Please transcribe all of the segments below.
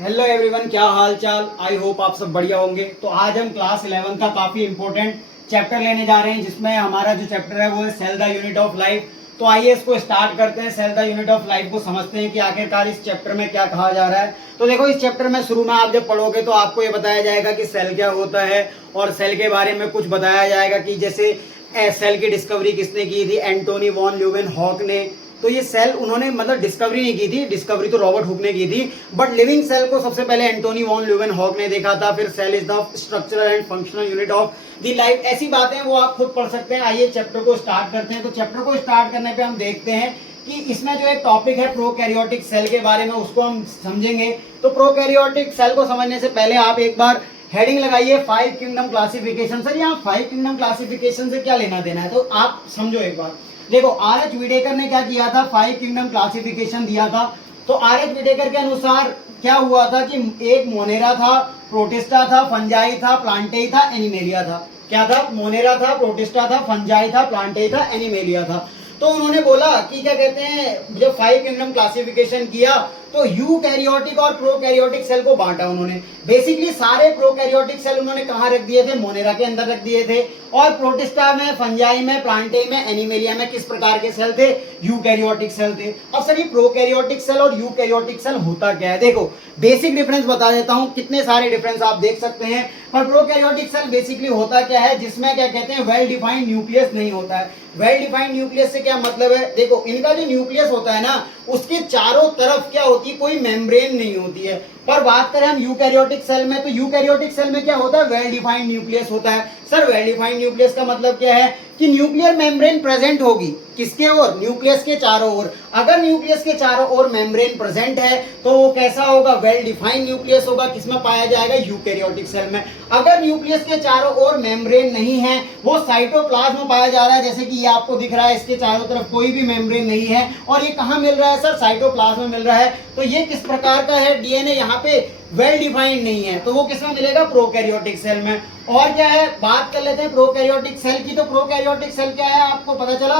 Hello everyone, क्या हाल चाल। I hope आप सब बढ़िया होंगे। तो आज हम क्लास 11 का काफी इंपॉर्टेंट चैप्टर लेने जा रहे हैं, जिसमें हमारा जो चैप्टर है वो है cell the unit of life. तो आइए इसको स्टार्ट करते हैं। Cell the unit of life को समझते हैं कि आखिरकार इस चैप्टर में क्या कहा जा रहा है। तो देखो, इस चैप्टर में शुरू में आप जब पढ़ोगे तो आपको ये बताया जाएगा कि सेल क्या होता है, और सेल के बारे में कुछ बताया जाएगा कि जैसे सेल की डिस्कवरी किसने की थी, एंटोनी वॉन ल्यूवेनहॉक ने। तो ये सेल उन्होंने मतलब डिस्कवरी नहीं की थी, डिस्कवरी तो रॉबर्ट हुक ने की थी, बट लिविंग सेल को सबसे पहले एंटोनी वॉन ल्यूवेनहॉक ने देखा था। फिर cell is the structural and functional unit of the life. ऐसी बातें वो आप खुद पढ़ सकते हैं। आइए चैप्टर को स्टार्ट करते हैं। तो चैप्टर को स्टार्ट करने पे हम देखते हैं कि इसमें जो एक टॉपिक है प्रोकैरियोटिक सेल के बारे में, उसको हम समझेंगे। तो प्रोकैरियोटिक सेल को समझने से पहले आप एक बार हेडिंग लगाइए 5 किंगडम क्लासिफिकेशन। सर यहाँ 5 किंगडम क्लासिफिकेशन से क्या लेना देना है, तो आप समझो एक बार। देखो, आर.एच. विटेकर ने क्या किया था, 5 किंगडम क्लासिफिकेशन दिया था। तो आर.एच. विटेकर के अनुसार क्या हुआ था कि एक मोनेरा था, प्रोटिस्टा था, फंजाई था, प्लांटेई था, एनिमेलिया था। क्या था? मोनेरा था, प्रोटिस्टा था, फंजाई था, प्लांटेई था, एनिमेलिया था। तो उन्होंने बोला कि क्या कहते हैं, जब 5 किंगडम क्लासिफिकेशन किया तो यूकैरियोटिक और प्रोकैरियोटिक सेल को बांटा उन्होंने। बेसिकली सारे प्रोकैरियोटिक सेल उन्होंने कहाँ रख दिए थे, मोनेरा के अंदर रख दिए थे। और प्रोटिस्टा में, फंजाई में, प्लांटेई में, एनिमेलिया में किस प्रकार के सेल थे? यूकैरियोटिक सेल थे। अब सर ये प्रोकैरियोटिक सेल और यूकैरियोटिक सेल होता क्या है? देखो, बेसिक डिफरेंस बता देता हूँ, कितने सारे डिफरेंस आप देख सकते हैं। पर प्रोकैरियोटिक सेल बेसिकली होता क्या है, जिसमें क्या कहते हैं, वेल डिफाइंड न्यूक्लियस नहीं होता है। वेल डिफाइंड न्यूक्लियस से क्या मतलब है? देखो, इनका जो न्यूक्लियस होता है ना, उसके चारों तरफ क्या होती है, कोई मेम्ब्रेन नहीं होती है। पर बात करें हम यूकैरियोटिक सेल में, तो यूकैरियोटिक सेल में क्या होता है, वेल डिफाइंड न्यूक्लियस होता है। सर वेल डिफाइंड न्यूक्लियस का मतलब क्या है कि न्यूक्लियर मेम्ब्रेन प्रेजेंट होगी किसके ओर, न्यूक्लियस के चारों ओर। अगर न्यूक्लियस के चारों ओर मेम्ब्रेन प्रेजेंट है तो वो कैसा होगा, वेल डिफाइंड न्यूक्लियस होगा। किसमें पाया जाएगा, यूकैरियोटिक सेल में। अगर न्यूक्लियस के चारों ओर मेम्ब्रेन नहीं है, वो साइटोप्लाज्म में पाया जा रहा है, जैसे कि ये आपको दिख रहा है, इसके चारों तरफ कोई भी मेम्ब्रेन नहीं है, और ये कहां मिल रहा है सर, साइटोप्लाज्म में मिल रहा है। तो ये किस प्रकार का है, डीएनए यहाँ पे वेल डिफाइंड नहीं है, तो वो किसमें मिलेगा, प्रोकैरियोटिक सेल में। और क्या है, बात कर लेते हैं प्रोकैरियोटिक सेल की। तो प्रोकैरियोटिक सेल क्या है, आपको पता चला।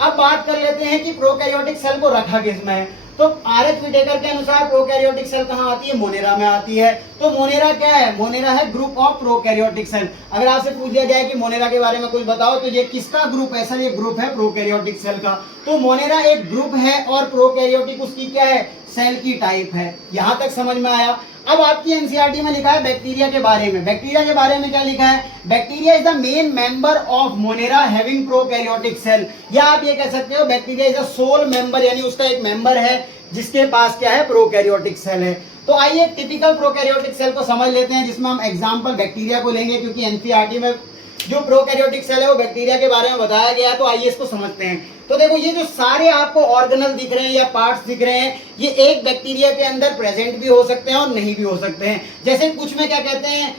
अब बात कर लेते हैं कि प्रोकैरियोटिक सेल को रखा किसमें है। तो आर.एच. विटेकर के अनुसार प्रोकैरियोटिक सेल कहां आती है, मोनेरा में आती है। तो मोनेरा क्या है, मोनेरा है ग्रुप ऑफ प्रोकैरियोटिक सेल। अगर आपसे पूछ लिया जाए कि मोनेरा के बारे में कुछ बताओ, तो ये किसका ग्रुप है सर, ये ग्रुप है प्रोकैरियोटिक सेल का। तो मोनेरा एक ग्रुप है और प्रोकैरियोटिक उसकी क्या है, सेल की टाइप है। यहां तक समझ में आया। अब आपकी एनसीईआरटी में लिखा है बैक्टीरिया के बारे में। बैक्टीरिया के बारे में क्या लिखा है, bacteria is the main member of Monera having prokaryotic cell. या आप ये कह सकते हो bacteria is the sole member, यानी उसका एक मेंबर है जिसके पास क्या है, प्रोकैरियोटिक सेल है। तो आइए टिपिकल प्रोकैरियोटिक सेल को समझ लेते हैं, जिसमें हम एग्जांपल बैक्टीरिया को लेंगे, क्योंकि एनसीईआरटी में जो प्रोकैरियोटिक सेल है वो बैक्टीरिया के बारे में बताया गया है। तो आइए इसको समझते हैं। तो देखो, ये जो सारे आपको ऑर्गेनल दिख रहे हैं या पार्ट्स दिख रहे हैं, ये एक बैक्टीरिया के अंदर प्रेजेंट भी हो सकते हैं और नहीं भी हो सकते हैं। जैसे कुछ में क्या कहते हैं,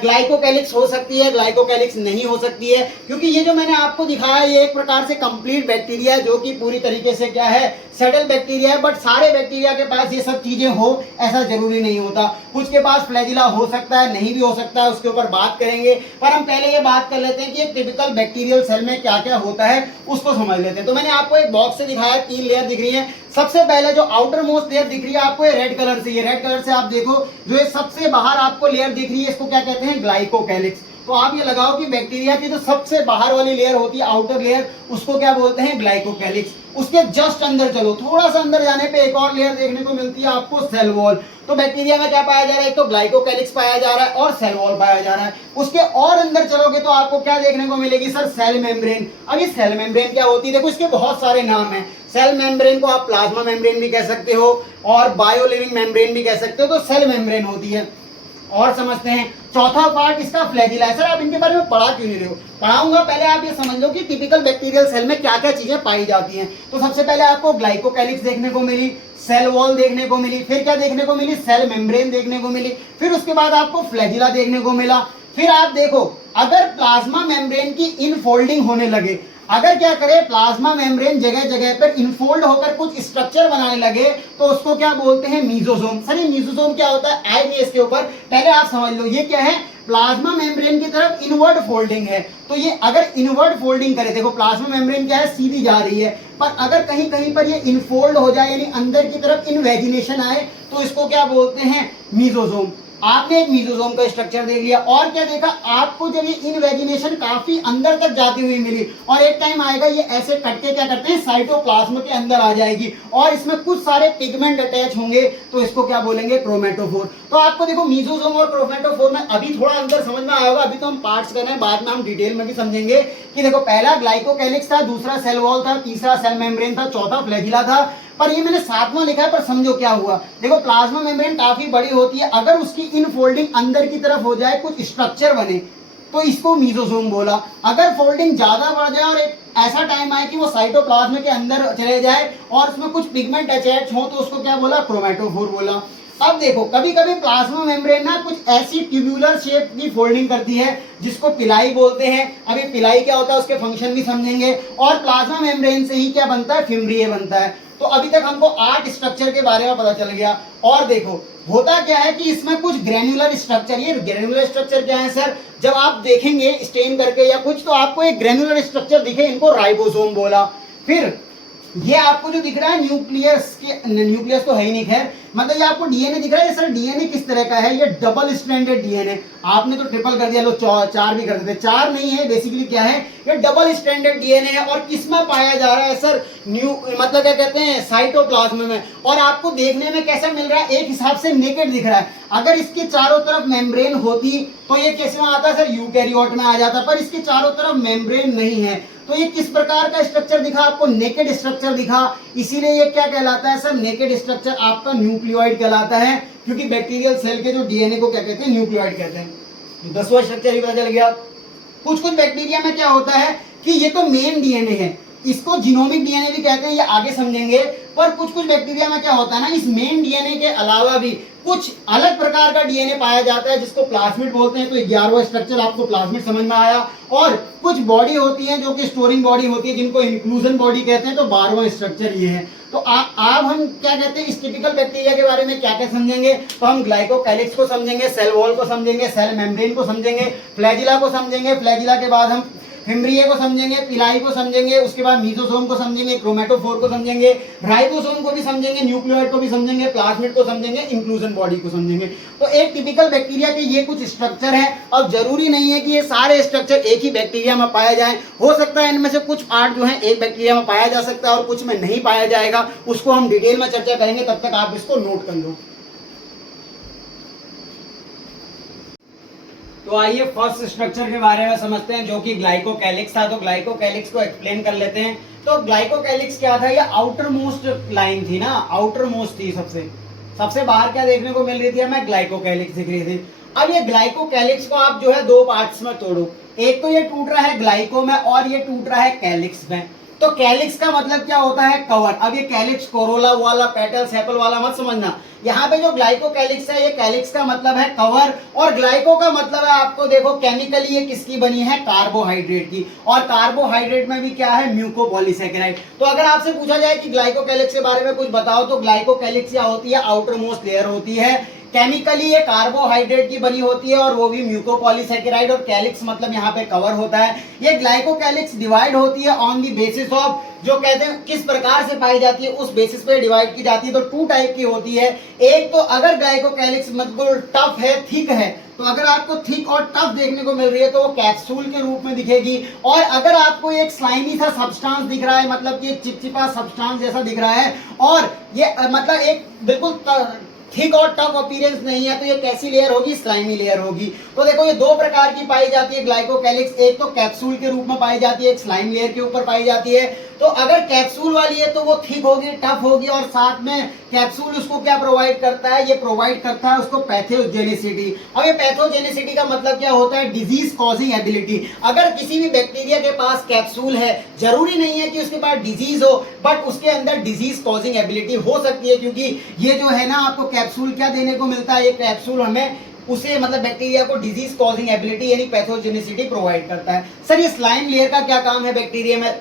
ग्लाइकोकैलिक्स हो सकती है, ग्लाइकोकैलिक्स नहीं हो सकती है, क्योंकि ये जो मैंने आपको दिखाया ये एक प्रकार से कंप्लीट बैक्टीरिया है, जो कि पूरी तरीके से क्या है, सेटल बैक्टीरिया है। बट सारे बैक्टीरिया के पास ये सब चीजें हो ऐसा जरूरी नहीं होता। कुछ के पास फ्लैजिला हो सकता है, नहीं भी हो सकता है, उसके ऊपर बात करेंगे। पर हम पहले ये बात कर लेते हैं कि एक टिपिकल बैक्टीरियल सेल में क्या क्या होता है, उसको समझ लेते हैं। तो मैंने आपको एक बॉक्स से दिखाया, 3 लेयर दिख रही है। सबसे पहले जो आउटर मोस्ट लेयर दिख रही है आपको, ये रेड कलर से, ये रेड कलर से आप देखो, जो ये सबसे बाहर आपको लेयर दिख रही है, इसको क्या कहते हैं, ग्लाइकोकैलिक्स। तो आप ये लगाओ कि बैक्टीरिया की जो सबसे बाहर वाली लेयर होती है, आउटर लेयर, उसको क्या बोलते हैं, ग्लाइकोकैलिक्स। उसके जस्ट अंदर चलो, थोड़ा सा अंदर जाने पे एक और लेयर देखने को मिलती है आपको, सेल वॉल। तो बैक्टीरिया में क्या पाया जा रहा है, एक तो ग्लाइकोकैलिक्स पाया जा रहा है और सेल वॉल पाया जा रहा है। उसके और अंदर चलोगे तो आपको क्या देखने को मिलेगी सर, सेल मेम्ब्रेन। अब ये सेल मेम्ब्रेन क्या होती है, देखो इसके बहुत सारे नाम हैं। सेल मेम्ब्रेन को आप प्लाज्मा मेम्ब्रेन भी कह सकते हो और बायोलिविंग मेम्ब्रेन भी कह सकते हो। तो सेल मेम्ब्रेन होती है। और समझते हैं, चौथा पार्ट इसका फ्लैजिला है। सर आप इनके बारे में पढ़ा क्यों नहीं रहे हो, पढ़ाऊंगा। पहले आप ये समझ लो कि टिपिकल बैक्टीरियल सेल में क्या क्या चीजें पाई जाती हैं। तो सबसे पहले आपको ग्लाइकोकैलिक्स देखने को मिली, सेल वॉल देखने को मिली, फिर क्या देखने को मिली, सेल मेम्ब्रेन देखने को मिली, फिर उसके बाद आपको फ्लैजिला देखने को मिला। फिर आप देखो, अगर प्लाज्मा मेम्ब्रेन की इनफोल्डिंग होने लगे, अगर क्या करे, प्लाज्मा मेम्ब्रेन जगह जगह पर इनफोल्ड होकर कुछ स्ट्रक्चर बनाने लगे, तो उसको क्या बोलते हैं, मीजोसोम। सर ये मीजोसोम क्या होता है, आएंगे इसके ऊपर, पहले आप समझ लो ये क्या है, प्लाज्मा मेम्ब्रेन की तरफ इनवर्ड फोल्डिंग है। तो ये अगर इनवर्ड फोल्डिंग करे, देखो प्लाज्मा मेम्ब्रेन क्या है, सीधी जा रही है, पर अगर कहीं कहीं पर ये इनफोल्ड हो जाए यानी अंदर की तरफ इनवेजिनेशन आए तो इसको क्या बोलते हैं, मीजोजोम। आपने एक मीजोजोम का स्ट्रक्चर देख लिया और क्या देखा, आपको जब ये इनवेजिनेशन काफी अंदर तक जाती हुई मिली और एक टाइम आएगा ये ऐसे कट के क्या करते हैं, साइटोप्लाज्म के अंदर आ जाएगी और इसमें कुछ सारे पिगमेंट अटैच होंगे तो इसको क्या बोलेंगे, क्रोमेटोफोर। तो आपको देखो मीजोजोम और क्रोमेटोफोर में अभी थोड़ा अंतर समझ में आया होगा, अभी तो हम पार्ट्स कर रहे हैं, बाद में हम डिटेल में भी समझेंगे कि देखो पहला ग्लाइकोकैलिक्स था, दूसरा सेल वॉल था, तीसरा सेल मेम्ब्रेन था, चौथा फ्लैजिला था, पर ये मैंने सातवां लिखा है, पर समझो क्या हुआ। देखो प्लाज्मा मेम्ब्रेन काफी बड़ी होती है, अगर उसकी इनफोल्डिंग अंदर की तरफ हो जाए, कुछ स्ट्रक्चर बने तो इसको मीजोजोम बोला। अगर फोल्डिंग ज्यादा बढ़ जाए और एक ऐसा टाइम आए कि वो साइटोप्लाज्म के अंदर चले जाए और उसमें कुछ पिगमेंट अटैच हो तो उसको क्या बोला, क्रोमेटोफोर बोला। अब देखो कभी कभी प्लाज्मा मेम्ब्रेन ना कुछ ऐसी ट्यूब्यूलर शेप की फोल्डिंग करती है जिसको पिलाई बोलते हैं। अभी पिलाई क्या होता है उसके फंक्शन भी समझेंगे। और प्लाज्मा मेम्ब्रेन से ही क्या बनता है, फिम्ब्रिए बनता है। तो अभी तक हमको 8 स्ट्रक्चर के बारे में पता चल गया। और देखो होता क्या है कि इसमें कुछ ग्रेन्युलर स्ट्रक्चर, ये ग्रेन्युलर स्ट्रक्चर क्या है सर, जब आप देखेंगे स्टेन करके या कुछ तो आपको एक ग्रेन्युलर स्ट्रक्चर दिखे, इनको राइबोसोम बोला। फिर ये आपको जो दिख रहा है न्यूक्लियस के, न्यूक्लियस तो है ही नहीं खैर, मतलब ये आपको डीएनए दिख रहा है। सर डीएनए किस तरह का है, ये डबल स्ट्रैंडेड डीएनए। आपने तो ट्रिपल कर दिया, लो 4 भी कर देते, 4 नहीं है, बेसिकली क्या है, ये डबल स्ट्रैंडेड डीएनए है। और किसमें पाया जा रहा है सर, मतलब क्या कहते हैं, साइटोप्लाज्म में। और आपको देखने में कैसा मिल रहा है, एक हिसाब से नेकेड दिख रहा है। अगर इसके चारों तरफ मेम्ब्रेन होती तो ये कैसे में आता सर, यूकैरियोट में आ जाता, पर इसके चारों तरफ मेम्ब्रेन नहीं है तो ये किस प्रकार का स्ट्रक्चर दिखा आपको, नेकेड स्ट्रक्चर दिखा। इसीलिए ये क्या कहलाता है सर, नेकेड स्ट्रक्चर आपका न्यूक्लियोइड कहलाता है, क्योंकि बैक्टीरियल सेल के जो डीएनए को क्या कहते हैं, न्यूक्लियोइड कहते हैं। 10वां स्ट्रक्चर ही पता चल गया। कुछ बैक्टीरिया में क्या होता है कि ये तो मेन डीएनए है, इसको जीनोमिक डीएनए भी कहते हैं, ये आगे समझेंगे। पर कुछ बैक्टीरिया में क्या होता है ना, इस मेन डीएनए के अलावा भी कुछ अलग प्रकार का डीएनए पाया जाता है जिसको प्लाज्मिड बोलते हैं। तो 11वां स्ट्रक्चर आपको प्लाज्मिड समझ में आया। और कुछ बॉडी होती है जो कि स्टोरिंग बॉडी होती है जिनको इंक्लूजन बॉडी कहते हैं। तो 12वां स्ट्रक्चर ये है। तो आप हम क्या कहते हैं, इस टिपिकल बैक्टीरिया के बारे में क्या क्या समझेंगे, तो हम ग्लाइकोकैलिक्स को समझेंगे, सेल वॉल को समझेंगे, सेल मेम्ब्रेन को समझेंगे, फ्लैजिला को समझेंगे, फ्लैजिला के बाद हम फिम्ब्रिए को समझेंगे, पिलाई को समझेंगे, उसके बाद मीजोसोम को समझेंगे, क्रोमेटोफोर को समझेंगे, राइबोसोम को भी समझेंगे, न्यूक्लियोइड को भी समझेंगे, प्लाज्मिड को समझेंगे, इंक्लूजन बॉडी को समझेंगे। तो एक टिपिकल बैक्टीरिया के ये कुछ स्ट्रक्चर है। अब जरूरी नहीं है कि ये सारे स्ट्रक्चर एक ही बैक्टीरिया में पाए जाए, हो सकता है इनमें से कुछ पार्ट जो है एक बैक्टीरिया में पाया जा सकता है और कुछ में नहीं पाया जाएगा, उसको हम डिटेल में चर्चा करेंगे, तब तक आप इसको नोट कर लो। तो आइए फर्स्ट स्ट्रक्चर के बारे में समझते हैं जो कि ग्लाइकोकैलिक्स था। तो ग्लाइकोकैलिक्स को एक्सप्लेन कर लेते हैं। तो ग्लाइकोकैलिक्स क्या था, ये आउटर मोस्ट लाइन थी ना, आउटर मोस्ट थी, सबसे बाहर क्या देखने को मिल रही थी हमें, ग्लाइकोकैलिक्स दिख रही थी। अब ये ग्लाइकोकैलिक्स को आप जो है 2 पार्ट्स में तोड़ो, एक तो ये टूट रहा है ग्लाइको में और ये टूट रहा है कैलिक्स में। तो कैलिक्स का मतलब क्या होता है, कवर। अब ये कैलिक्स कोरोला वाला, पेटल, सेपल वाला मत समझना। यहाँ पे जो ग्लाइकोकैलिक्स है, ये कैलिक्स का मतलब है कवर और ग्लाइको का मतलब है, आपको देखो केमिकली ये किसकी बनी है, कार्बोहाइड्रेट की। और कार्बोहाइड्रेट में भी क्या है, म्यूकोपॉलीसैकेराइड। तो अगर आपसे पूछा जाए कि ग्लाइकोकैलिक्स के बारे में कुछ बताओ, तो ग्लाइकोकैलिक्स क्या होती है, आउटर मोस्ट लेयर होती है, केमिकली ये कार्बोहाइड्रेट की बनी होती है और वो भी म्यूकोपॉलीसैकेराइड। और कैलिक्स मतलब यहाँ पे कवर होता है। ये ग्लाइकोकैलिक्स डिवाइड होती है ऑन द बेसिस ऑफ, जो कहते हैं किस प्रकार से पाई जाती है, उस बेसिस पे डिवाइड की जाती है। तो 2 टाइप की होती है। एक तो अगर ग्लाइकोकैलिक्स मतलब टफ है, थिक है, तो अगर आपको थिक और टफ देखने को मिल रही है तो वो कैप्सूल के रूप में दिखेगी। और अगर आपको एक स्लाइमी सा सब्सटेंस दिख रहा है, मतलब कि एक चिपचिपा सब्सटेंस जैसा दिख रहा है और ये मतलब एक बिल्कुल थिक और टफ अपीयरेंस नहीं है, तो ये कैसी लेयर होगी, स्लाइमी लेयर होगी। तो देखो ये 2 प्रकार की पाई जाती है ग्लाइकोकैलिक्स, एक तो कैप्सूल के रूप में पाई जाती है, एक स्लाइम लेयर के ऊपर पाई जाती है। तो अगर कैप्सूल वाली है तो वो थिक होगी, टफ होगी और साथ में कैप्सूल उसको क्या प्रोवाइड करता है, ये प्रोवाइड करता है उसको पैथोजेनिसिटी। अब ये पैथोजेनिसिटी का मतलब क्या होता है, डिजीज कॉजिंग एबिलिटी। अगर किसी भी बैक्टीरिया के पास कैप्सूल है, जरूरी नहीं है कि उसके पास डिजीज हो, बट उसके अंदर डिजीज कॉजिंग एबिलिटी हो सकती है, क्योंकि ये जो है ना, आपको कैप्सूल क्या देने को मिलता है, ये कैप्सूल हमें उसे मतलब बैक्टीरिया को डिजीज कॉजिंग एबिलिटी यानी पैथोजेनिसिटी प्रोवाइड करता है। सर ये स्लाइम लेयर का क्या काम है बैक्टीरिया में,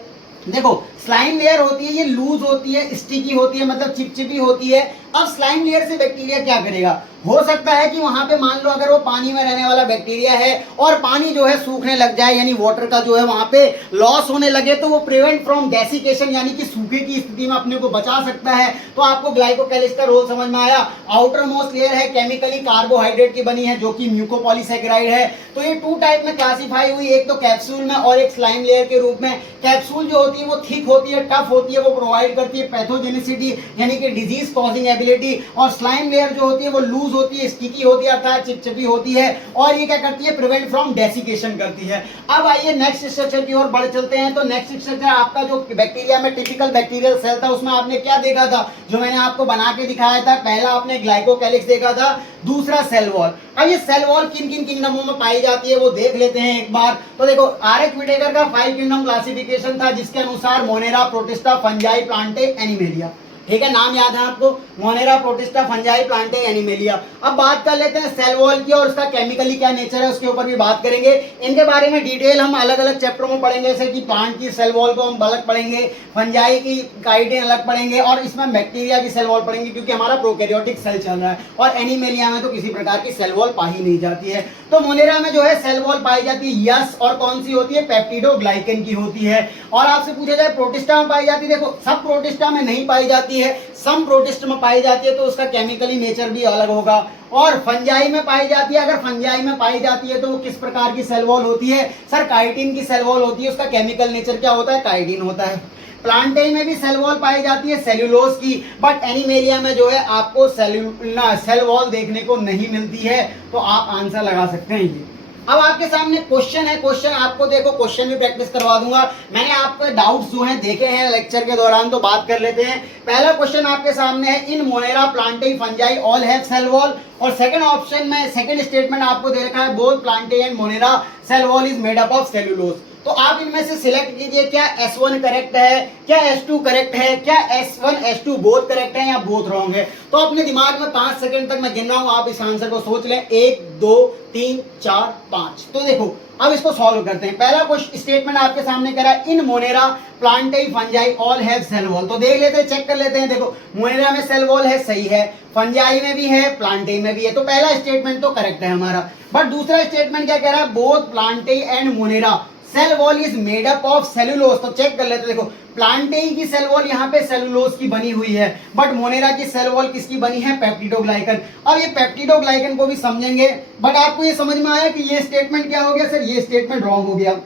देखो स्लाइम लेयर होती है, ये लूज होती है, स्टिकी होती है, मतलब चिपचिपी होती है। अब स्लाइम लेयर से बैक्टीरिया क्या करेगा, हो सकता है कि वहां पे मान लो अगर वो पानी में रहने वाला बैक्टीरिया है और पानी जो है सूखने लग जाए, यानी वाटर का जो है वहां पे लॉस होने लगे, तो वो प्रिवेंट फ्रॉम डेसिकेशन यानी कि सूखे की स्थिति में अपने को बचा सकता है। तो आपको ग्लाइकोकैलिक्स का रोल समझ में आया। आउटर मोस्ट लेयर है केमिकली कार्बोहाइड्रेट की बनी है जो कि म्यूकोपॉलीसैकेराइड है। तो ये टू टाइप में क्लासिफाई हुई, एक तो कैप्सूल में और एक स्लाइम लेयर के रूप में। कैप्सूल जो होती है वो थिक होती है, टफ होती है, वो प्रोवाइड करती है पैथोजेनिसिटी यानी कि डिजीज कॉजिंग एबिलिटी, और स्लाइम लेयर जो होती है वो लूज होती है, स्टिकी होती है अर्थात चिपचिपी होती है, और ये क्या करती है, प्रिवेंट फ्रॉम डेसिकेशन करती है। अब आइए नेक्स्ट स्ट्रक्चर की ओर बढ़ चलते हैं। तो नेक्स्ट स्ट्रक्चर आपका जो बैक्टीरिया में टिपिकल बैक्टीरियल सेल था उसमें आपने क्या देखा था, जो मैंने आपको बना के दिखाया था। पहला आपने ग्लाइकोकैलिक्स देखा था, दूसरा सेल वॉल। अब ये सेल वॉल किन किन किंगडमों में पाई जाती है वो देख लेते हैं एक बार। तो देखो आरएच विटेकर का 5 किंगडम क्लासिफिकेशन था जिसके अनुसार Monera, protista, fungi, Plantae, animalia, ठीक है, नाम याद है आपको, Monera, protista, fungi, Plantae, animalia. अब बात कर लेते हैं सेल वॉल की और उसका केमिकली क्या नेचर है उसके ऊपर भी बात करेंगे। इनके बारे में डिटेल हम अलग अलग चैप्टरों में पढ़ेंगे, जैसे कि प्लांट की सेल वॉल को हम अलग पढ़ेंगे, फंजाई की काइटिन अलग पढ़ेंगे, और इसमें बैक्टीरिया की सेल वॉल पढ़ेंगे क्योंकि हमारा प्रोकैरियोटिक सेल चल रहा है, और एनिमेलिया में तो किसी प्रकार की सेल वॉल पाई नहीं जाती है। तो मोनेरा में जो है सेल वॉल पाई जाती है यस, और कौन सी होती है, पेप्टिडोग्लाइकन की होती है। और आपसे पूछा जाए प्रोटिस्टा में पाई जाती है, देखो सब प्रोटिस्टा में नहीं पाई जाती है, सम प्रोटिस्ट में पाई जाती है, तो उसका केमिकली नेचर भी अलग होगा। और फंजाई में पाई जाती है, अगर फंजाई में पाई जाती है तो वो किस प्रकार की सेल वॉल होती है, सर काइटिन की सेल वॉल होती है, उसका केमिकल नेचर क्या होता है, काइटिन होता है। प्लांटेई में भी सेल वॉल पाई जाती है सेल्यूलोज की, बट एनिमेलिया में जो है आपको सेल वॉल देखने को नहीं मिलती है। तो आप आंसर लगा सकते हैं ये। अब आपके सामने क्वेश्चन है, क्वेश्चन आपको देखो, क्वेश्चन भी प्रैक्टिस करवा दूंगा। मैंने आपके डाउट्स जो हैं देखे हैं लेक्चर के दौरान, तो बात कर लेते हैं। पहला क्वेश्चन आपके सामने है, in Monera, Plantae, Fungi all have cell wall. और सेकंड ऑप्शन में सेकंड स्टेटमेंट आपको दे रखा है, both Plantae and Monera cell wall is made up of cellulose. तो आप इनमें से सिलेक्ट कीजिए, क्या S1 करेक्ट है, क्या S2 करेक्ट है, क्या S1 S2 बोथ करेक्ट है या बोथ रॉन्ग है। तो अपने दिमाग में 5 सेकंड तक मैं गिन रहा हूं, आप इस आंसर को सोच लें, 1 2 3 4 5। तो देखो अब इसको सॉल्व करते हैं। पहला क्वेश्चन स्टेटमेंट आपके सामने करा है, in Monera, Plantae, Fungi all have cell wall. तो देख लेते हैं, चेक कर लेते हैं। देखो मोनेरा में सेल वॉल है, सही है, फंजाई में भी है, प्लांटेई में भी है, तो पहला स्टेटमेंट तो करेक्ट है हमारा। बट दूसरा स्टेटमेंट क्या कह रहा है, both Plantae and Monera cell wall is made up of cellulose. तो चेक कर लेते हैं, देखो प्लांटेई की सेल वॉल यहाँ पे सेलुलोज की बनी हुई है, बट मोनेरा की सेल वॉल किसकी बनी है, पेप्टिडोग्लाइकन। अब ये पेप्टिडोग्लाइकन को भी समझेंगे, बट आपको ये समझ में आया कि ये स्टेटमेंट क्या हो गया, सर ये स्टेटमेंट रॉन्ग हो गया।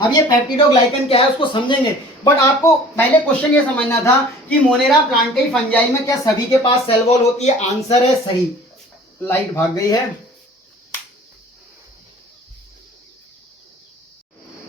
अब ये पेप्टिडोग्लाइकन क्या है उसको समझेंगे, बट आपको पहले क्वेश्चन ये समझना था कि मोनेरा, प्लांटेई, फंजाई में क्या सभी के पास सेल वॉल होती है। आंसर है सही। लाइट भाग गई है,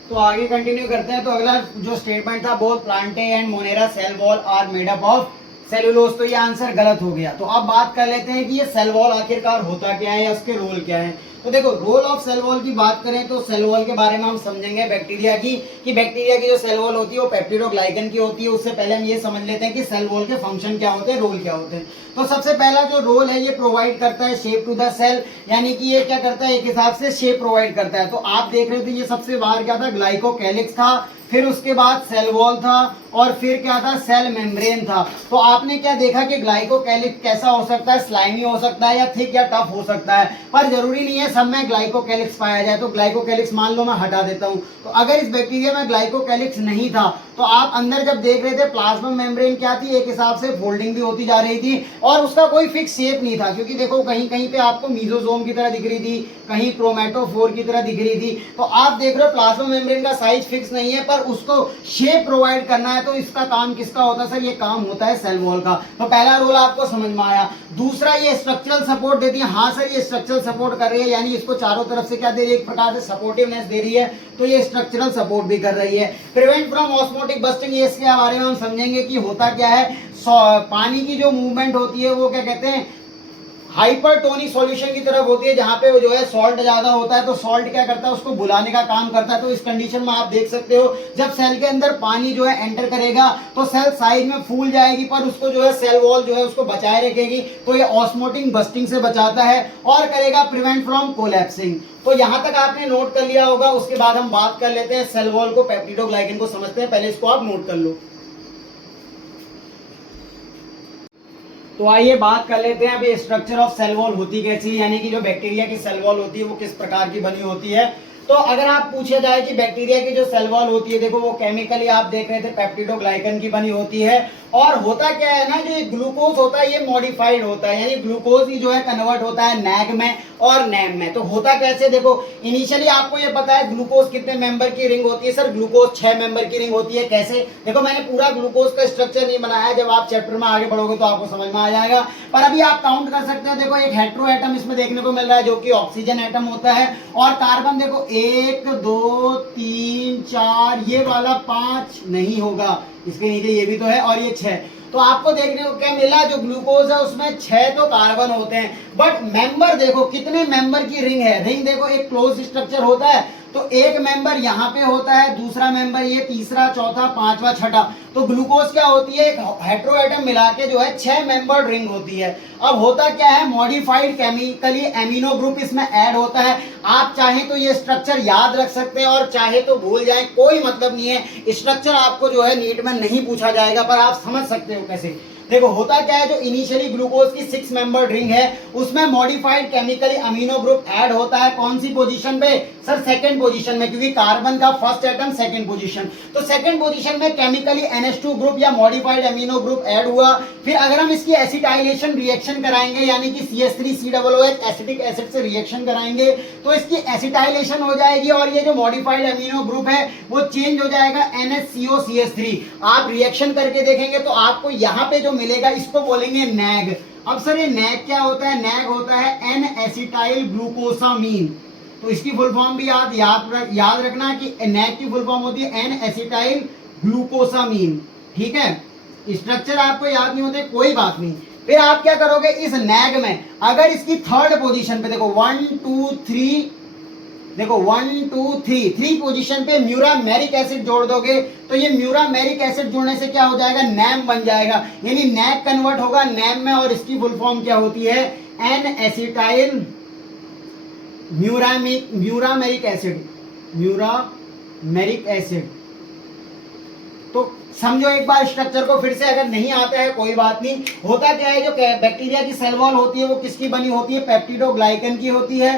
तो आगे कंटिन्यू करते हैं। तो अगला जो स्टेटमेंट था, both Plantae and Monera cell wall are made up of cellulose, तो ये आंसर गलत हो गया। तो अब बात कर लेते हैं कि ये सेल वॉल आखिरकार होता क्या है या उसके रोल क्या है। तो देखो रोल ऑफ सेल वॉल की बात करें तो सेल वॉल के बारे में हम समझेंगे बैक्टीरिया की, कि बैक्टीरिया की जो सेल वॉल होती है वो पेप्टिडोग्लाइकन की होती है। उससे पहले हम ये समझ लेते हैं कि सेल वॉल के फंक्शन क्या होते हैं, रोल क्या होते हैं। तो सबसे पहला जो रोल है, ये प्रोवाइड करता है शेप टू द सेल, यानी कि ये क्या करता है, एक हिसाब से शेप प्रोवाइड करता है। तो आप देख रहे थे ये सबसे बाहर क्या था, ग्लाइकोकैलिक्स था, फिर उसके बाद सेल वॉल था, और फिर क्या था, सेल मेम्ब्रेन था। तो आपने क्या देखा कि ग्लाइकोकैलिक्स कैसा हो सकता है, स्लाइमी हो सकता है या थिक या टफ हो सकता है, पर जरूरी नहीं है सब में ग्लाइकोकैलिक्स पाया जाए। तो ग्लाइकोकैलिक्स मान लो मैं हटा देता हूं, तो अगर इस बैक्टीरिया में ग्लाइकोकैलिक्स नहीं था तो आप अंदर जब देख रहे थे प्लाज्मा मेम्ब्रेन क्या थी, एक हिसाब से फोल्डिंग भी होती जा रही थी, और उसका कोई फिक्स शेप नहीं था, क्योंकि देखो कहीं कहीं पे आपको मीजोजोम की तरह दिख रही थी, कहीं क्रोमेटोफोर की तरह दिख रही थी। तो आप देख रहे हो प्लाज्मा मेम्ब्रेन का साइज फिक्स नहीं है, पर उसको शेप प्रोवाइड करना है। तो इसका काम किसका होता है, सर ये काम होता है सेल वॉल का। तो पहला रोल आपको समझ में आया। दूसरा, ये स्ट्रक्चरल सपोर्ट देती है। हाँ सर ये स्ट्रक्चरल सपोर्ट कर रही है, यानी इसको चारों तरफ से क्या दे रही है, एक प्रकार से सपोर्टिवनेस दे रही है, तो ये स्ट्रक्चरल सपोर्ट भी कर रही है। प्रिवेंट फ्रॉम ऑस्मोटिक बस्टिंग, ये इसके बारे में हम समझेंगे कि होता क्या है। पानी की जो मूवमेंट होती है वो क्या कहते हैं, हाइपरटोनिक सॉल्यूशन की तरफ होती है, जहां पे वो जो है सॉल्ट ज्यादा होता है, तो सॉल्ट क्या करता है, उसको बुलाने का काम करता है। तो इस कंडीशन में आप देख सकते हो, जब सेल के अंदर पानी जो है एंटर करेगा तो सेल साइज में फूल जाएगी, पर उसको जो है सेल वॉल जो है उसको बचाए रखेगी। तो ये ऑस्मोटिक बस्टिंग से बचाता है और करेगा प्रिवेंट फ्रॉम कोलैप्सिंग। तो यहां तक आपने नोट कर लिया होगा। उसके बाद हम बात कर लेते हैं सेल वॉल को, पेप्टिडोग्लाइकन को समझते हैं। पहले इसको आप नोट कर लो। तो आइए बात कर लेते हैं अभी स्ट्रक्चर ऑफ सेल वॉल होती कैसी है, यानी कि जो बैक्टीरिया की सेल वॉल होती है वो किस प्रकार की बनी होती है। तो अगर आप पूछे जाए कि बैक्टीरिया की जो सेल वॉल होती है, देखो वो केमिकली आप देख रहे थे पेप्टिडोग्लाइकन की बनी होती है। और होता क्या है ना, जो ये ग्लूकोज होता है ये मॉडिफाइड होता है, यानी ग्लूकोज ही जो है कन्वर्ट होता है नैग में और नैम में। तो होता कैसे, देखो इनिशियली आपको ये पता है ग्लूकोज कितने मेंबर की रिंग होती है, सर ग्लूकोज 6 मेंबर की रिंग होती है। कैसे, देखो मैंने पूरा ग्लूकोज का स्ट्रक्चर नहीं बनाया, जब आप चैप्टर में आगे बढ़ोगे तो आपको समझ में आ जाएगा। पर अभी आप काउंट कर सकते हो, देखो एक हेटेरो एटम इसमें देखने को मिल रहा है जो कि ऑक्सीजन एटम होता है, और कार्बन देखो 1 2 3 4, ये वाला 5 नहीं होगा, इसके नीचे ये भी तो है, और ये 6। तो आपको देखने को क्या मिला, जो ग्लूकोज है उसमें 6 तो कार्बन होते हैं, बट मेंबर देखो कितने मेंबर की रिंग है। रिंग देखो एक क्लोज स्ट्रक्चर होता है, तो एक मेंबर यहाँ पे होता है, दूसरा मेंबर ये, तीसरा, चौथा, पांचवा, छठा। तो ग्लूकोज क्या होती है, एक हेटेरो एटम मिला के जो है 6 मेंबर रिंग होती है। अब होता क्या है, मॉडिफाइड केमिकली एमिनो ग्रुप इसमें ऐड होता है। आप चाहें तो ये स्ट्रक्चर याद रख सकते हैं और चाहे तो भूल जाएं, कोई मतलब नहीं है। स्ट्रक्चर आपको जो है नीट में नहीं पूछा जाएगा, पर आप समझ सकते हो कैसे। देखो होता क्या है, जो इनिशियली ग्लूकोज की 6 मेंबर रिंग है उसमें modified chemically amino group add होता है। कौन सी पोजीशन पे, सर सेकंड पोजीशन में, क्योंकि कार्बन का फर्स्ट एटम सेकंड पोजीशन। तो सेकंड पोजीशन में केमिकली NH2 ग्रुप या मॉडिफाइड अमीनो ग्रुप ऐड हुआ। फिर अगर हम इसकी एसिटाइलेशन रिएक्शन कराएंगे, यानी कि CH3COOH एसिटिक एसिड से रिएक्शन कराएंगे, तो इसकी एसिटाइलेशन हो जाएगी और ये जो मॉडिफाइड अमीनो ग्रुप है वो चेंज हो जाएगा NHCOCH3। आप रिएक्शन करके देखेंगे तो आपको यहाँ पे जो मिलेगा इसको बोलेंगे नैग। अब सर ये नैग क्या होता है, नैग होता है N एसिटाइल ग्लूकोसामीन। तो इसकी फुल फॉर्म भी याद रखना कि नैग की फुल फॉर्म होती है N एसिटाइल ग्लूकोसामीन। ठीक है, स्ट्रक्चर आपको याद नहीं होते कोई बात नहीं। फिर आप क्या करोगे, इस नैग में अगर इसकी थर्ड पोजीशन पे देखो 1 2 3, देखो 1 2 3 पोजीशन पे म्यूरामेरिक एसिड जोड़ दोगे, तो ये म्यूरामेरिक एसिड जोड़ने से क्या हो जाएगा, नैम बन जाएगा, यानी नैग कन्वर्ट होगा नैम में। और इसकी फुल फॉर्म क्या होती है, N एसिटाइल म्यूरामेरिक एसिड। तो समझो एक बार स्ट्रक्चर को फिर से, अगर नहीं आता है कोई बात नहीं। होता क्या है, जो बैक्टीरिया की सेल वॉल होती है वो किसकी बनी होती है, पेप्टिडोग्लाइकन की होती है।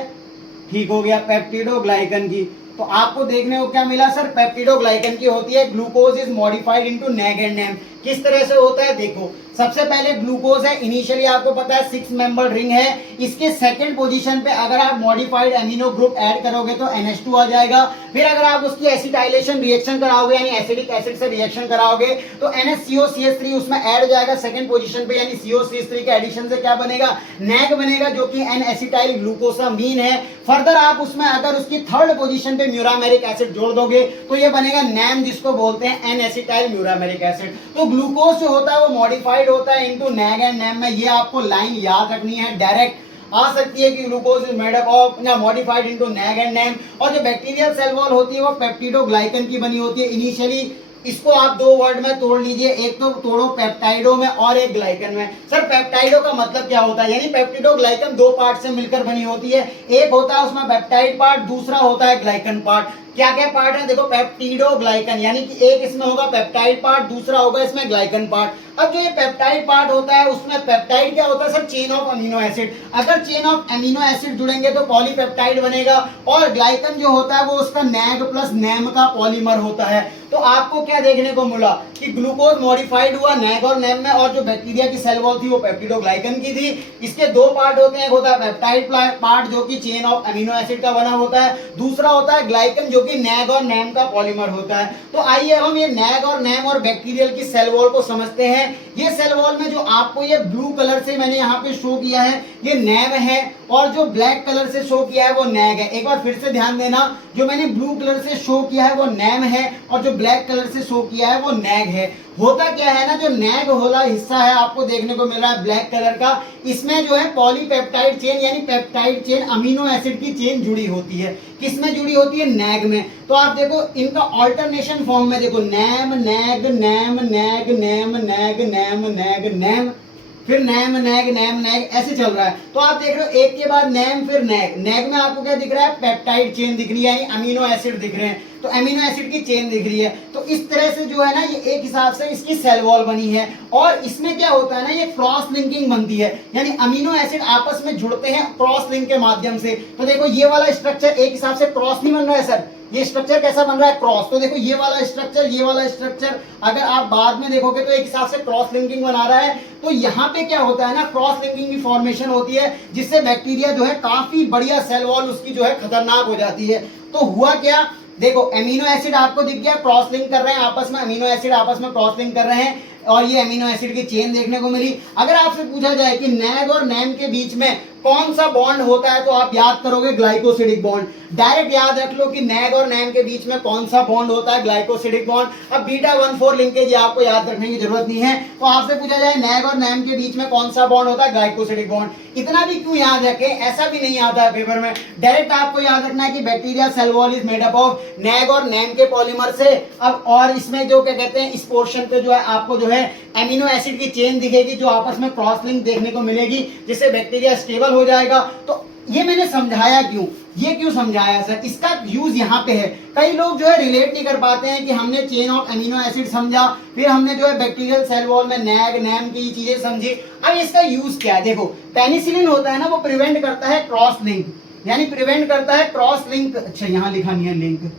ठीक हो गया, पेप्टिडोग्लाइकन की। तो आपको देखने को क्या मिला, सर पेप्टिडोग्लाइकन की होती है। Glucose is modified into NAG and NAM. किस तरह से होता है, देखो सबसे पहले ग्लूकोज है, इनिशियली आपको पता है 6 मेंबर रिंग है, इसके सेकंड पोजीशन पे अगर आप मॉडिफाइड अमीनो ग्रुप ऐड करोगे तो NH2 आ जाएगा। फिर अगर आप उसकी एसिटाइलेशन रिएक्शन कराओगे, यानी एसिडिक एसिड से रिएक्शन कराओगे, तो NHCOCH3 उसमें ऐड हो जाएगा सेकंड पोजीशन पे, यानी COCH3 के एडिशन से क्या बनेगा, नैग बनेगा, जो कि N एसिटाइल ग्लूकोसामीन है। फर्दर आप उसमें अगर उसकी थर्ड पोजीशन पे म्यूरामेरिक एसिड जोड़ दोगे तो ये बनेगा नैम, जिसको बोलते हैं N एसिटाइल म्यूरामेरिक एसिड। तो ग्लूकोज जो होता है वो मॉडिफाइड होता है इनटू नैग एंड नैम में। ये आपको लाइन याद रखनी है, डायरेक्ट आ सकती है कि glucose is made up of modified into NAG and NAM. और जो बैक्टीरियल सेल वॉल होती है वो पेप्टिडोग्लाइकन की बनी होती है इनिशियली। इसको आप दो वर्ड में तोड़ लीजिए, एक तो तोड़ो पेप्टाइडो में और एक ग्लाइकन में। सर पेप्टाइडो का मतलब क्या होता है, यानी पेप्टिडोग्लाइकन दो पार्ट से मिलकर बनी होती है। एक होता है उसमें पेप्टाइड पार्ट, दूसरा होता है ग्लाइकन पार्ट। क्या क्या पार्ट है, देखो पेप्टिडोग्लाइकन, यानी कि एक इसमें होगा पेप्टाइड पार्ट, दूसरा होगा इसमें ग्लाइकन पार्ट। अब जो ये पेप्टाइड पार्ट होता है उसमें पेप्टाइड क्या होता है, sir chain of amino acid. अगर चेन ऑफ अमीनो एसिड जुड़ेंगे तो पॉलीपेप्टाइड बनेगा। और ग्लाइकन जो होता है वो उसका नैग प्लस नैम का पॉलीमर होता है। तो आपको क्या देखने को मिला कि ग्लूकोज मॉडिफाइड हुआ नैग और नैम में, और जो बैक्टीरिया की सेल वॉल थी वो पेप्टिडोग्लाइकन की थी। इसके दो पार्ट होते हैं, एक होता है पेप्टाइड पार्ट जो कि चेन ऑफ अमीनो एसिड का बना होता है, दूसरा होता है ग्लाइकन जो कि नैग और नैम का पॉलीमर होता है। तो आइए हम ये नैग और नैम और बैक्टीरियल की सेल वॉल को समझते हैं। ये सेल वॉल में जो आपको ये ब्लू कलर से मैंने यहाँ पे शो किया है ये नैम है, और जो ब्लैक कलर से शो किया है वो नैग है। एक बार फिर से ध्यान देना, जो मैंने ब्लू कलर से शो किया है वो नैम है और जो ब्लैक कलर से शो किया है वो नैग है। होता क्या है ना, जो नैग वाला हिस्सा है आपको देखने को मिल रहा है ब्लैक कलर का, इसमें जो है पॉलीपेप्टाइड चेन यानी पेप्टाइड चेन अमीनो एसिड की चेन जुड़ी होती है। किसमें जुड़ी होती है, नैग में। तो आप देखो इनका ऑल्टरनेशन फॉर्म में देखो, NAM NAG NAM NAG NAM NAG NAM NAG NAM. फिर नैम नैग ऐसे चल रहा है। तो आप देख रहे हो एक के बाद नैम फिर नैग में आपको क्या दिख रहा है, पेप्टाइड चेन दिख रही है, यानी अमीनो एसिड दिख रहे हैं, तो अमीनो एसिड की चेन दिख रही है। तो इस तरह से जो है ना ये एक हिसाब से इसकी सेल वॉल बनी है। और इसमें क्या होता है ना, ये क्रॉस लिंकिंग बनती है, यानी अमीनो एसिड आपस में जुड़ते हैं क्रॉस लिंक के माध्यम से। तो देखो ये वाला स्ट्रक्चर एक हिसाब से क्रॉस नहीं बन रहा है सर, ये स्ट्रक्चर कैसा बन रहा है, क्रॉस। तो देखो ये वाला स्ट्रक्चर, ये वाला स्ट्रक्चर अगर आप बाद में देखोगे तो एक हिसाब से क्रॉस लिंकिंग बना रहा है। तो यहाँ पे क्या होता है ना, क्रॉस लिंकिंग की फॉर्मेशन होती है, जिससे बैक्टीरिया जो है काफी बढ़िया सेल वॉल उसकी जो है खतरनाक हो जाती है। तो हुआ क्या, देखो अमीनो एसिड आपको दिख गया, क्रॉस लिंक कर रहे हैं आपस में, अमीनो एसिड आपस में क्रॉस लिंक कर रहे हैं, और ये अमीनो एसिड की चेन देखने को मिली। अगर आपसे पूछा जाए कि नैग और नैम के बीच में कौन सा बॉन्ड होता है, तो आप याद करोगे ग्लाइकोसिडिक बॉन्ड। डायरेक्ट याद रख लो कि नैग और नैम के बीच में कौन सा बॉन्ड होता है, ग्लाइकोसिडिक बॉन्ड। अब बीटा 1,4 लिंकेज आपको याद रखने की जरूरत नहीं है। तो आपसे पूछा जाए नैग और नैम के बीच में कौन सा बॉन्ड होता है, ग्लाइकोसिडिक बॉन्ड। इतना भी क्यों याद रखें, ऐसा भी नहीं आता है पेपर में। डायरेक्ट आपको याद रखना है कि bacteria cell wall is made up of NAG और नैम के पॉलीमर से। अब और इसमें जो क्या कहते हैं, इस पोर्शन पे जो है आपको जो है एमिनो एसिड की चेन दिखेगी, जो आपस में क्रॉस लिंक देखने को मिलेगी, जिससे बैक्टीरिया स्टेबल हो जाएगा। तो ये मैंने समझाया क्यों, ये क्यों समझाया सर, इसका यूज यहाँ पे है। कई लोग जो है रिलेट नहीं कर पाते हैं कि हमने चेन ऑफ एमिनो एसिड समझा, फिर हमने जो है बैक्टीरियल सेल वॉल में नैग नैम की चीजें समझी, अब इसका यूज क्या है। देखो पेनिसिलिन होता है ना, वो प्रिवेंट करता है क्रॉस लिंक, यानी प्रिवेंट करता है क्रॉस लिंक। अच्छा यहाँ लिखा नहीं है लिंक,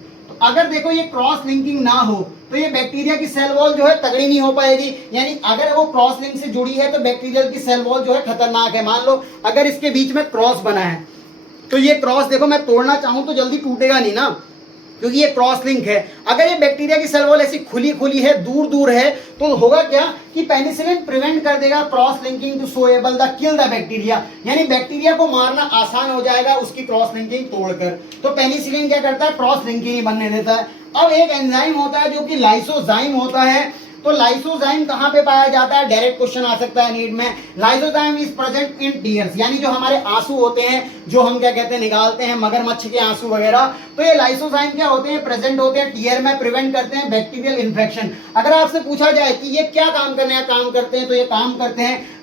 अगर देखो ये क्रॉस लिंकिंग ना हो तो ये बैक्टीरिया की सेल वॉल जो है तगड़ी नहीं हो पाएगी, यानी अगर वो क्रॉस लिंक से जुड़ी है तो बैक्टीरियल की सेल वॉल जो है खतरनाक है। मान लो अगर इसके बीच में क्रॉस बना है, तो ये क्रॉस देखो मैं तोड़ना चाहूं तो जल्दी टूटेगा नहीं ना, क्योंकि ये क्रॉस लिंक है। अगर ये बैक्टीरिया की सेल वॉल ऐसी खुली खुली है, दूर दूर है, तो होगा क्या कि पेनिसिलिन प्रिवेंट कर देगा cross linking to so able the kill the bacteria, यानी बैक्टीरिया को मारना आसान हो जाएगा उसकी क्रॉस लिंकिंग तोड़कर। तो पेनिसिलिन क्या करता है, क्रॉस लिंकिंग ही बनने देता है। अब एक एंजाइम होता है जो कि लाइसोजाइम होता है। तो लाइसोजाइम कहां पे पाया जाता है, डायरेक्ट क्वेश्चन आ सकता है नीट में। Lysozyme is present in tears, यानी जो हमारे आंसू होते हैं, जो हम क्या कहते हैं निकालते हैं, मगरमच्छ के आंसू वगैरह, तो ये लाइसोजाइम क्या होते हैं, प्रेजेंट होते हैं टीयर में, प्रिवेंट करते हैं बैक्टीरियल इन्फेक्शन। अगर आपसे पूछा जाए कि ये क्या काम करते हैं, तो ये काम करते हैं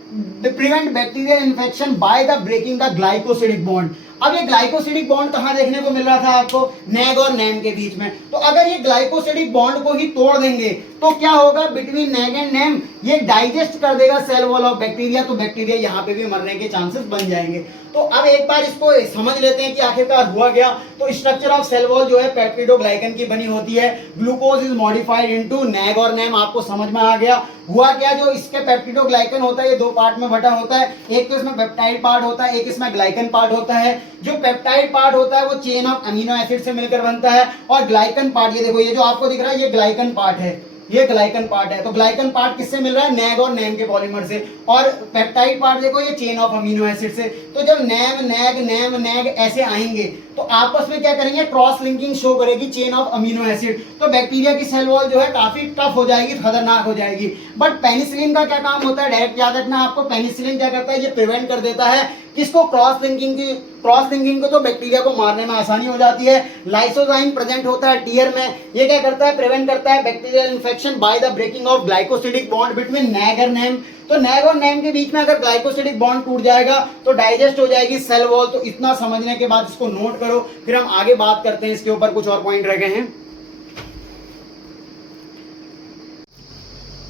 prevent bacterial infection by the breaking the glycosidic bond. अब ये ग्लाइकोसिडिक बॉन्ड कहां देखने को मिल रहा था आपको, नैग और नैम के बीच में। तो अगर ये ग्लाइकोसिडिक बॉन्ड को ही तोड़ देंगे तो क्या होगा, बिटवीन नैग एंड नैम ये डाइजेस्ट कर देगा सेल वॉल ऑफ बैक्टीरिया, तो बैक्टीरिया यहां पे भी मरने के चांसेस बन जाएंगे। तो अब एक बार इसको समझ लेते हैं कि आखिरकार हुआ क्या। तो स्ट्रक्चर ऑफ सेल वॉल जो है पेप्टिडोग्लाइकन की बनी होती है, glucose is modified into nag और नैम, आपको समझ में आ गया। हुआ क्या, जो इसके पेप्टिडोग्लाइकन होता है ये दो पार्ट में बटा होता है, एक तो इसमें पेप्टाइड पार्ट होता है, एक इसमें ग्लाइकन पार्ट होता है। जो पेप्टाइड पार्ट होता है वो चेन ऑफ अमीनो एसिड से मिलकर बनता है, और ग्लाइकन पार्ट ये देखो, ये जो आपको दिख रहा है ये ग्लाइकन पार्ट है, ये ग्लाइकन पार्ट है। तो ग्लाइकन पार्ट किससे मिल रहा है, नैग और नैम के पॉलीमर से, और पेप्टाइड पार्ट देखो ये चेन ऑफ अमीनो एसिड से। तो जब नैम नैग नैम नैग ऐसे आएंगे तो आपस में क्या करेंगे, क्रॉस लिंकिंग शो करेगी चेन ऑफ अमीनो एसिड। तो बैक्टीरिया की सेल वॉल जो है काफी टफ हो जाएगी, खतरनाक हो जाएगी। बट पेनिसिलिन का क्या काम होता है, डायरेक्ट याद रखना आपको, पेनिसिलिन क्या करता है, ये प्रिवेंट कर देता है किसको, क्रॉस लिंकिंग को। तो बैक्टीरिया को मारने में आसानी हो जाती है। लाइसोजाइम प्रेजेंट होता है टीयर में, ये क्या करता है, प्रिवेंट करता है bacterial infection by the breaking of glycosidic bond between NAG और नैम। तो नैग और नैम के बीच में अगर ग्लाइकोसिडिक बॉन्ड टूट जाएगा तो डाइजेस्ट हो जाएगी सेल वॉल। तो इतना समझने के बाद इसको नोट करो, फिर हम आगे बात करते हैं इसके ऊपर, कुछ और पॉइंट रह गए हैं।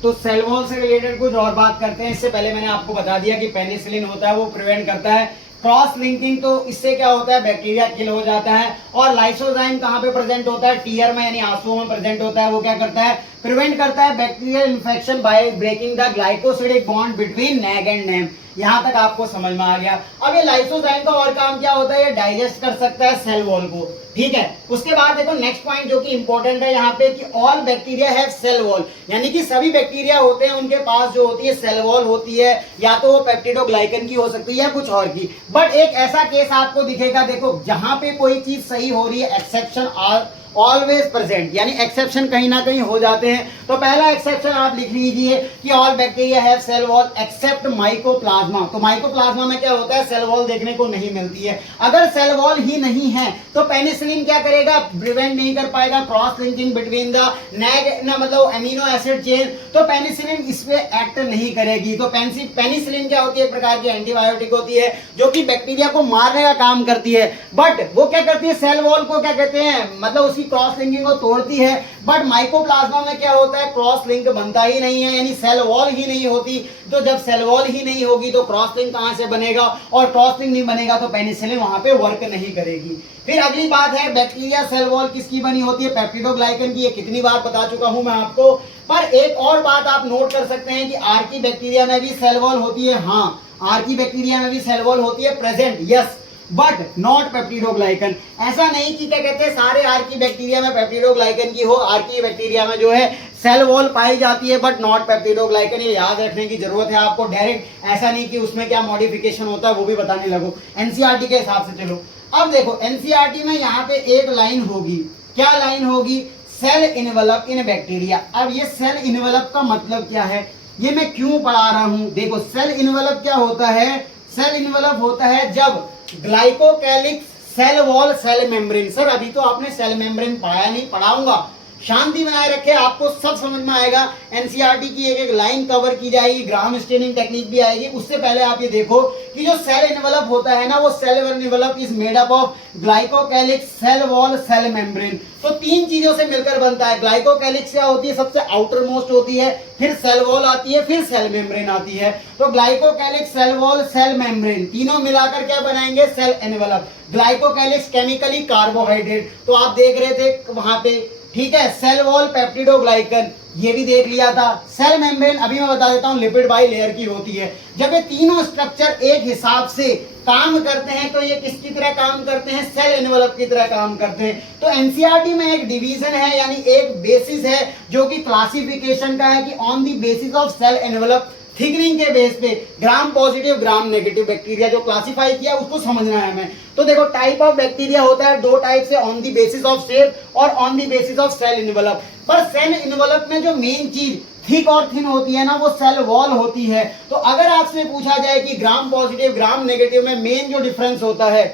तो सेल वॉल से रिलेटेड कुछ और बात करते हैं। इससे पहले मैंने आपको बता दिया कि पेनिसिलिन होता है वो प्रिवेंट करता है क्रॉस लिंकिंग, तो इससे क्या होता है, बैक्टीरिया किल हो जाता है। और लाइसोजाइम कहां पे प्रेजेंट होता है, टीयर में, यानी आंसुओं में प्रेजेंट होता है। वो क्या करता है, प्रिवेंट करता है bacterial infection by breaking the glycosidic bond between NAG and NAM. यहां तक आपको समझ में आ गया। अब ये लाइसोजाइम का और काम क्या होता है, ये डाइजेस्ट कर सकता है सेल वॉल को, ठीक है। उसके बाद देखो नेक्स्ट पॉइंट जो कि इंपॉर्टेंट है यहाँ पे, कि all bacteria have cell wall, यानी कि सभी बैक्टीरिया होते हैं उनके पास जो होती है सेल वॉल होती है, या तो वो पेप्टिडोग्लाइकन की हो सकती है या कुछ और की। बट एक ऐसा केस आपको दिखेगा, देखो जहां पे कोई चीज सही हो रही है, एक्सेप्शन आर ऑलवेज प्रेजेंट, यानी एक्सेप्शन कहीं ना कहीं हो जाते हैं। तो पहला एक्सेप्शन आप लिख लीजिए कि all bacteria have cell wall except mycoplasma. तो माइकोप्लाज्मा में क्या होता है, सेल वॉल देखने को नहीं मिलती है। अगर सेल वॉल ही नहीं है तो पेनिसिलिन क्या करेगा, प्रिवेंट नहीं कर पाएगा क्रॉस लिंकिंग बिटवीन द नेग ना मतलब एमिनो एसिड चेन, तो पेनिसिलिन इस पे एक्ट नहीं करेगी। तो पेनिसिलिन क्या होती है, एक प्रकार की एंटीबायोटिक होती है जो कि बैक्टीरिया को मारने का काम करती है, बट वो क्या करती है, सेल वॉल को क्या कहते हैं, मतलब उसकी क्रॉस लिंकिंग को तोड़ती है। बट माइकोप्लाज्मा में क्या होता है, क्रॉस लिंक बनता ही नहीं है, यानी सेल वॉल ही नहीं होती। तो जब सेल वॉल ही नहीं होगी तो क्रॉस लिंक कहां से बनेगा, और क्रॉस लिंक नहीं बनेगा तो पेनिसिलिन वहां पे वर्क नहीं करेगी। फिर अगली बात है, बैक्टीरिया सेल वॉल किसकी बनी होती है, पेप्टिडोग्लाइकन की। ये कितनी बार बता चुका हूं मैं आपको, पर एक और बात आप नोट कर सकते हैं कि आर्की बैक्टीरिया में भी सेल वॉल होती है। हाँ, आर्की बैक्टीरिया में भी सेल वॉल होती है, present, yes, but not peptidoglycan. ऐसा नहीं कि क्या कहते हैं सारे आर्की बैक्टीरिया में पेप्टिडोग्लाइकन की हो, आर्की बैक्टीरिया में जो है सेल वॉल पाई जाती है बट नॉट पेप्टिडोग्लाइकन। ये याद रखने की जरूरत है आपको, डायरेक्ट ऐसा नहीं कि उसमें क्या मॉडिफिकेशन होता है वो भी बताने लगो, एनसीईआरटी के हिसाब से चलो। अब देखो एनसीईआरटी में यहाँ पे एक लाइन होगी, क्या लाइन होगी, सेल इनवेलप इन बैक्टीरिया। अब ये सेल इनवेलप का मतलब क्या है, ये मैं क्यों पढ़ा रहा हूं, देखो सेल इनवेलप क्या होता है, सेल इनवेलप होता है जब glycocalyx cell wall cell membrane. Sir अभी तो आपने सेल मेम्ब्रेन पढ़ाया नहीं, पढ़ाऊंगा, शांति बनाए रखे, आपको सब समझ में आएगा। एनसीईआरटी की एक एक लाइन कवर की जाएगी, ग्राम स्टेनिंग टेक्निक भी आएगी। उससे पहले आप ये देखो कि जो सेल इनवेलप होता है ना, वो cell envelope is made up of glycocalyx cell wall cell membrane. तो तीन चीजों से मिलकर बनता है। ग्लाइकोकैलिक्स क्या होती है, सबसे आउटर मोस्ट होती है, फिर सेल वॉल आती है, फिर सेल मेम्ब्रेन आती है। तो glycocalyx cell wall cell membrane तीनों मिलाकर क्या बनाएंगे, cell envelope. Glycocalyx chemically carbohydrate, तो आप देख रहे थे वहां पे, ठीक है। सेल वॉल पेप्टिडोग्लाइकन, ये भी देख लिया था। सेल मेम्ब्रेन अभी मैं बता देता हूं लिपिड बाई लेयर की होती है। जब ये तीनों स्ट्रक्चर एक हिसाब से काम करते हैं तो ये किसकी तरह काम करते हैं, सेल एनवेलप की तरह काम करते हैं। तो एनसीईआरटी में एक डिवीजन है, यानी एक बेसिस है जो कि क्लासिफिकेशन का है कि on the basis of cell envelope thickening के बेस पे gram positive gram negative bacteria जो क्लासिफाई किया उसको समझना है हमें। तो देखो टाइप ऑफ बैक्टीरिया होता है दो टाइप से, on the basis of shape और on the basis of cell envelope. पर सेल इनवेलप में जो मेन चीज थिक और थिन होती है ना, वो सेल वॉल होती है। तो अगर आपसे पूछा जाए कि ग्राम पॉजिटिव ग्राम नेगेटिव में मेन जो डिफरेंस होता है,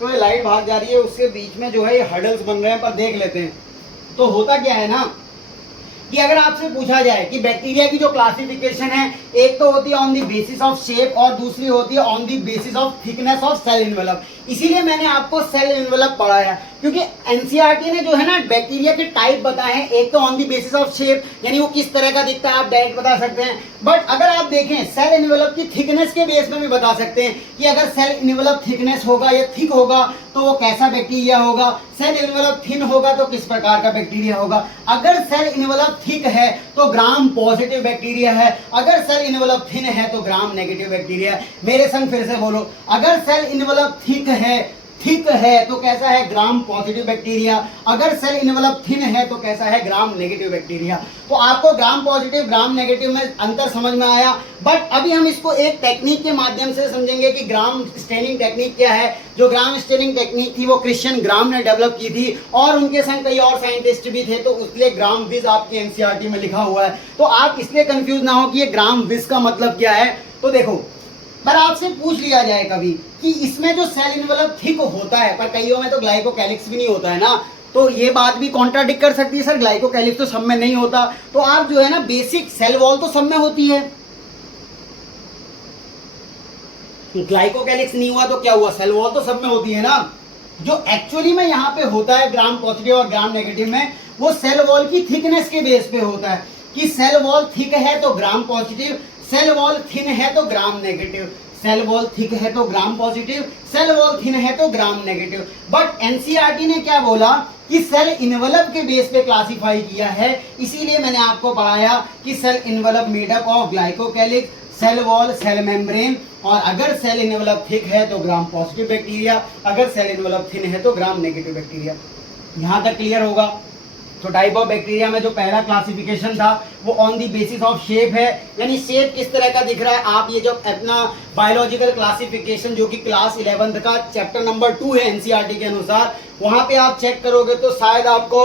तो ये लाइट भाग जा रही है, उसके बीच में जो है ये हर्डल्स बन रहे हैं, पर देख लेते हैं। तो होता क्या है ना कि अगर आपसे पूछा जाए कि बैक्टीरिया की जो क्लासिफिकेशन है, एक तो होती है on the basis of shape और दूसरी होती है on the basis of thickness of cell envelope. इसीलिए मैंने आपको सेल इनवेलप पढ़ाया, क्योंकि एनसीईआरटी ने जो है ना बैक्टीरिया के टाइप बताए हैं। एक तो on the basis of shape, यानी वो किस तरह का दिखता है आप डायरेक्ट बता सकते हैं, बट अगर आप देखें सेल इनवेलप की थिकनेस के बेस में भी बता सकते हैं कि अगर सेल इनवेलप थिकनेस होगा या थिक होगा तो वो कैसा बैक्टीरिया होगा, सेल इनवेलप थिन होगा तो किस प्रकार का बैक्टीरिया होगा। अगर सेल इनवेलप थिक है तो ग्राम पॉजिटिव बैक्टीरिया है, अगर सेल इनवेलप थिन है तो ग्राम नेगेटिव बैक्टीरिया है। मेरे संग फिर से बोलो, अगर सेल इनवेलप थिक है तो कैसा है, ग्राम पॉजिटिव बैक्टीरिया। अगर सेल इनवेलप थिन है तो कैसा है, ग्राम नेगेटिव बैक्टीरिया। तो आपको ग्राम पॉजिटिव ग्राम नेगेटिव में अंतर समझ में आया। बट अभी हम इसको एक टेक्निक के माध्यम से समझेंगे कि ग्राम स्टेनिंग टेक्निक क्या है। जो ग्राम स्टेनिंग टेक्निक थी वो क्रिश्चियन ग्राम ने डेवलप की थी और उनके संग कई और साइंटिस्ट भी थे, तो इसलिए ग्राम विज आपकी एनसीईआरटी में लिखा हुआ है। तो आप इसलिए कंफ्यूज ना हो कि ये ग्राम विज का मतलब क्या है। तो देखो, पर आपसे पूछ लिया जाए कभी कि इसमें जो सेल इनवेलप थिक होता है, पर कईयों में तो ग्लाइकोकैलिक्स भी नहीं होता है ना, तो ये बात भी कॉन्ट्राडिक्ट कर सकती है, सर ग्लाइकोकैलिक्स तो सब में नहीं होता। तो आप जो है ना बेसिक सेल वॉल तो सब में होती है, ग्लाइकोकैलिक्स नहीं हुआ तो क्या हुआ, सेल वॉल तो सब में होती है ना। जो एक्चुअली में यहाँ पे होता है ग्राम पॉजिटिव और ग्राम नेगेटिव में, वो सेल वॉल की थिकनेस के बेस पे होता है कि सेल वॉल थिक है तो gram positive, cell wall thin है तो gram negative. Cell wall thick है तो gram positive, cell wall thin है तो ग्राम नेगेटिव। बट एनसीईआरटी ने क्या बोला कि सेल इनवेलप के बेस पे क्लासिफाई किया है। इसीलिए मैंने आपको पढ़ाया कि cell envelope made up of glycocalyx cell wall cell membrane, और अगर सेल इनवेलप थिक है तो ग्राम पॉजिटिव बैक्टीरिया, अगर सेल इनवेलप थिन है तो ग्राम नेगेटिव बैक्टीरिया। यहां तक क्लियर होगा। तो टाइप ऑफ बैक्टीरिया में जो पहला क्लासिफिकेशन था वो on the basis of shape है, यानी शेप किस तरह का दिख रहा है। आप ये जो अपना बायोलॉजिकल क्लासिफिकेशन जो कि क्लास 11th का चैप्टर नंबर 2 है एनसीईआरटी के अनुसार, वहां पे आप चेक करोगे तो शायद आपको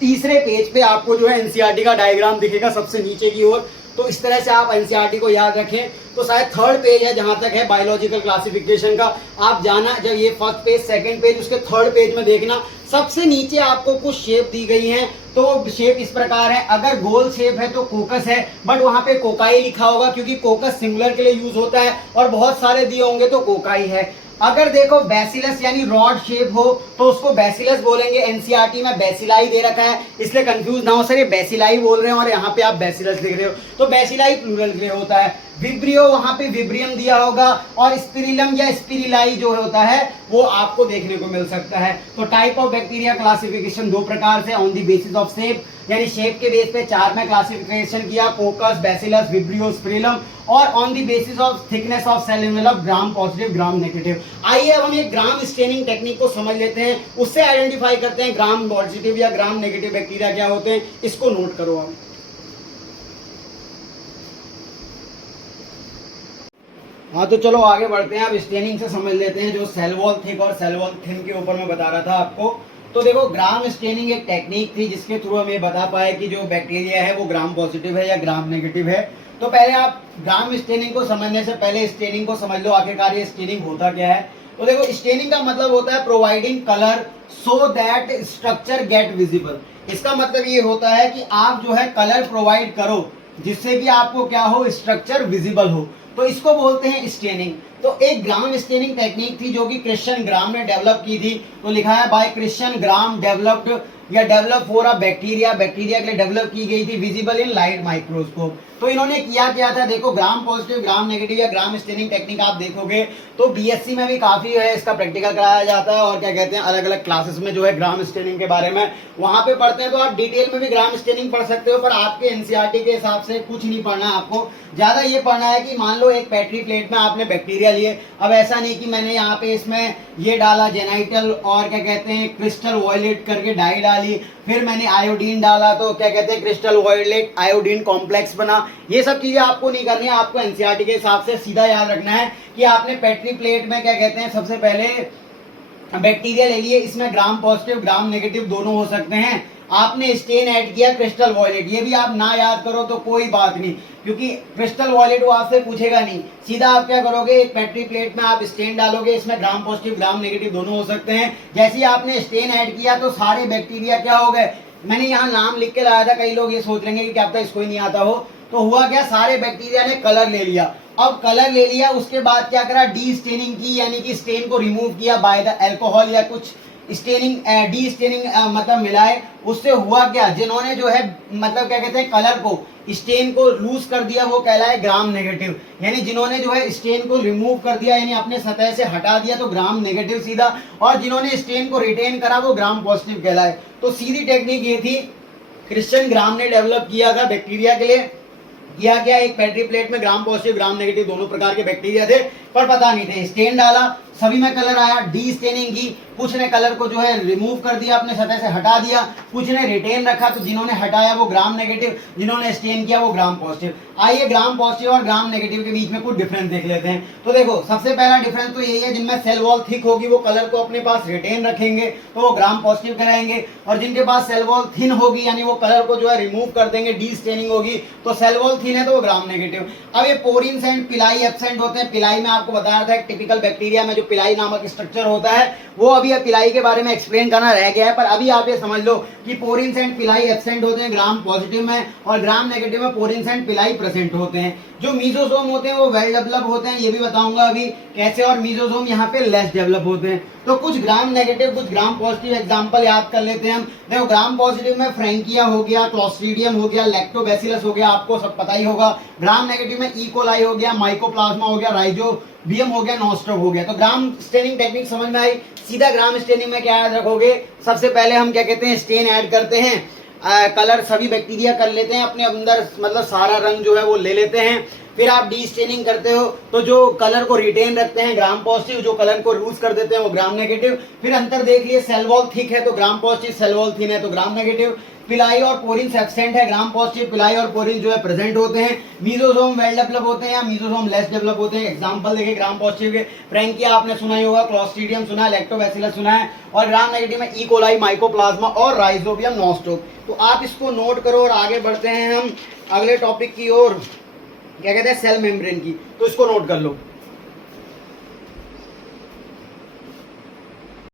तीसरे पेज पे आपको जो है एनसीईआरटी का डायग्राम दिखेगा सबसे नीचे की ओर। तो इस तरह से आप एनसीईआरटी को याद रखें। तो शायद थर्ड पेज है जहां तक है बायोलॉजिकल क्लासिफिकेशन का, आप जाना जब ये फर्स्ट पेज सेकंड पेज उसके थर्ड पेज में देखना, सबसे नीचे आपको कुछ शेप दी गई हैं। तो शेप इस प्रकार है, अगर गोल शेप है तो कोकस है, बट वहां पे कोकाई लिखा होगा क्योंकि कोकस सिंगुलर के लिए यूज होता है, और बहुत सारे दिए होंगे तो कोकाई है। अगर देखो बैसिलस यानी रॉड शेप हो तो उसको बैसिलस बोलेंगे। एनसीईआरटी में बैसिलाई दे रखा है, इसलिए कंफ्यूज ना हो सर ये बैसिलाई बोल रहे हैं और यहाँ पे आप बैसिलस लिख रहे हो, तो बैसिलाई प्लूरल में होता है। विब्रियो वहां पे विब्रियम दिया होगा, और स्पिरिलम या स्पिरिलाई जो होता है वो आपको देखने को मिल सकता है। तो टाइप ऑफ बैक्टीरिया क्लासिफिकेशन दो प्रकार से, on the basis of shape यानी शेप के बेस पे 4 में क्लासिफिकेशन किया, कोकस, बैसिलस, विब्रियो, स्पिरिलम, और on the basis of thickness of cell envelope, gram positive gram negative. आइए अब हम एक ग्राम स्टेनिंग टेक्निक को समझ लेते हैं, उससे आइडेंटिफाई करते हैं ग्राम पॉजिटिव या ग्राम नेगेटिव बैक्टीरिया क्या होते हैं। इसको नोट करो आप। हाँ तो चलो आगे बढ़ते हैं, अब स्टेनिंग से समझ लेते हैं जो सेल वॉल थिक और सेल वॉल थिन के ऊपर मैं बता रहा था आपको। तो देखो ग्राम स्टेनिंग एक टेक्निक थी जिसके थ्रू हम ये बता पाए कि जो बैक्टीरिया है वो ग्राम पॉजिटिव है या ग्राम नेगेटिव है। तो पहले आप ग्राम स्टेनिंग को समझने से पहले स्टेनिंग को समझ लो, आखिरकार ये स्टेनिंग होता क्या है। तो देखो स्टेनिंग का मतलब होता है providing colour so that structure get visible. इसका मतलब ये होता है कि आप जो है कलर प्रोवाइड करो जिससे कि आपको क्या हो, स्ट्रक्चर विजिबल हो, तो इसको बोलते हैं स्टेनिंग। तो एक ग्राम स्टेनिंग टेक्निक थी जो कि क्रिश्चियन ग्राम ने डेवलप की थी। तो लिखा है बाय क्रिश्चियन ग्राम डेवलप्ड या develop for a bacteria, bacteria के लिए डेवलप की गई थी, विजिबल इन लाइट माइक्रोस्कोप। तो इन्होंने किया क्या था, देखो ग्राम पॉजिटिव ग्राम नेगेटिव या ग्राम स्टेनिंग टेक्निक आप देखोगे तो बीएससी में भी काफी है इसका प्रैक्टिकल कराया जाता है, और क्या कहते हैं अलग अलग क्लासेस में जो है ग्राम स्टेनिंग के बारे में वहां पे पढ़ते हैं। तो आप डिटेल में भी ग्राम स्टेनिंग पढ़ सकते हो, पर आपके एनसीईआरटी के हिसाब से कुछ नहीं पढ़ना है आपको। ज्यादा ये पढ़ना है कि मान लो एक पेट्री प्लेट में आपने बैक्टीरिया लिए, अब ऐसा नहीं कि मैंने यहाँ पे इसमें ये डाला जेनाइटल और क्या कहते हैं क्रिस्टल वॉयलेट करके डाई डाली, फिर मैंने आयोडीन डाला तो क्या कहते हैं क्रिस्टल वॉयलेट आयोडीन कॉम्प्लेक्स बना। ये सब चीजें आपको नहीं करनी है, आपको एनसीईआरटी के हिसाब से सीधा याद रखना है कि आपने पेट्री प्लेट में क्या कहते हैं सबसे पहले बैक्टीरिया ले लिए, इसमें ग्राम पॉजिटिव ग्राम नेगेटिव दोनों हो सकते हैं। आपने स्टेन ऐड किया क्रिस्टल वॉयलेट, ये भी आप ना याद करो तो कोई बात नहीं, क्योंकि क्रिस्टल वॉयलेट वो आपसे पूछेगा नहीं। सीधा आप क्या करोगे, एक पेट्री प्लेट में आप स्टेन डालोगे, इसमें ग्राम पॉजिटिव ग्राम नेगेटिव दोनों हो सकते हैं। जैसे ही आपने स्टेन ऐड किया तो सारे बैक्टीरिया क्या हो गए, मैंने यहाँ नाम लिख के लाया था, कई लोग ये सोच लेंगे कि क्या पता इसको ही नहीं आता हो। तो हुआ क्या, सारे बैक्टीरिया ने कलर ले लिया। अब कलर ले लिया उसके बाद क्या करा, डी स्टेनिंग की, यानी कि स्टेन को रिमूव किया बाय द अल्कोहल या कुछ स्टेनिंग डी स्टेनिंग मतलब मिलाए। उससे हुआ क्या, जिन्होंने जो है मतलब क्या कहते हैं कलर को स्टेन को लूज कर दिया वो कहलाए ग्राम नेगेटिव, यानी जिन्होंने जो है स्टेन को रिमूव कर दिया यानी अपने सतह से हटा दिया तो ग्राम नेगेटिव सीधा, और जिन्होंने स्टेन को रिटेन करा वो ग्राम पॉजिटिव कहलाए। तो सीधी टेक्निक ये थी, क्रिश्चियन ग्राम ने डेवलप किया था बैक्टीरिया के लिए। किया क्या, एक पेट्री प्लेट में ग्राम पॉजिटिव ग्राम नेगेटिव दोनों प्रकार के बैक्टीरिया थे पर पता नहीं थे, स्टेन डाला, सभी में कलर आया, डी स्टेनिंग की, कुछ ने कलर को जो है रिमूव कर दिया अपने सतह से हटा दिया, कुछ ने रिटेन रखा, तो जिन्होंने हटाया वो ग्राम नेगेटिव, जिन्होंने स्टेन किया वो ग्राम पॉजिटिव। आइए ग्राम पॉजिटिव और ग्राम नेगेटिव के बीच में कुछ डिफरेंस देख लेते हैं। तो देखो सबसे पहला डिफरेंस तो यही है, जिनमें सेल वॉल थिक होगी वो कलर को अपने पास रिटेन रखेंगे तो वो ग्राम पॉजिटिव कराएंगे, और जिनके पास सेल वॉल थिन होगी यानी वो कलर को जो है रिमूव कर देंगे, डी स्टेनिंग होगी, तो सेल वॉल थिन है तो वो ग्राम नेगेटिव। अब ये पोरिन्स एंड पिलाई एब्सेंट होते हैं। पिलाई में आपको बताया था एक टिपिकल बैक्टीरिया में जो पिलाई नामक स्ट्रक्चर होता है वो अभी पिलाई के बारे में एक्सप्लेन करना रह गया है, पर अभी आप ये समझ लो कि पोरिन्स एंड पिलाई एब्सेंट होते हैं ग्राम पॉजिटिव में, और ग्राम नेगेटिव में पोरिन्स एंड पिलाई प्रेजेंट होते हैं। जो मीजोसोम होते हैं वो वेल डेवलप होते हैं, ये भी बताऊंगा अभी कैसे, और मीजोसोम यहाँ पे लेस डेवलप होते हैं। तो कुछ ग्राम नेगेटिव कुछ ग्राम पॉजिटिव एग्जांपल याद कर लेते हैं हम। देखो ग्राम पॉजिटिव में फ्रैंकिया हो गया, क्लॉस्ट्रीडियम हो गया, लैक्टोबैसिलस हो गया, आपको सब पता ही होगा। ग्राम नेगेटिव में इकोलाई हो गया, माइकोप्लाज्मा हो गया, राइजोबियम हो गया, नॉस्ट्रोक हो गया। तो ग्राम स्टेनिंग टेक्निक समझ में आई। सीधा ग्राम स्टेनिंग में क्या याद रखोगे, सबसे पहले हम क्या कहते हैं स्टेन ऐड करते हैं, कलर सभी बैक्टीरिया कर लेते हैं अपने अंदर, मतलब सारा रंग जो है वो ले लेते हैं। फिर आप डी स्टेनिंग करते हो तो जो कलर को रिटेन रखते हैं ग्राम पॉजिटिव, जो कलर को लूज कर देते हैं वो ग्राम नेगेटिव। फिर अंतर देख लिए, सेल वॉल थिक है तो gram positive, cell wall thin है तो ग्राम नेगेटिव। पिलाई और पोरिन एब्सेंट है, ग्राम पॉजिटिव, पिलाई और पोरिन जो है प्रेजेंट होते हैं। मीजोसोम वेल डेवलप होते हैं या मीजोसोम लेस डेवलप होते हैं। एग्जांपल देखिए ग्राम पॉजिटिव के, फ्रैंकिया आपने सुना ही होगा, क्लॉस्ट्रीडियम सुना है, लैक्टोबैसिलस सुना है, और ग्राम नेगेटिव में ई कोलाई, माइकोप्लाज्मा और राइजोबियम नॉस्टोक। तो आप इसको नोट करो और आगे बढ़ते हैं हम अगले टॉपिक की ओर, क्या कहते हैं, सेल मेम्ब्रेन की। तो इसको नोट कर लो।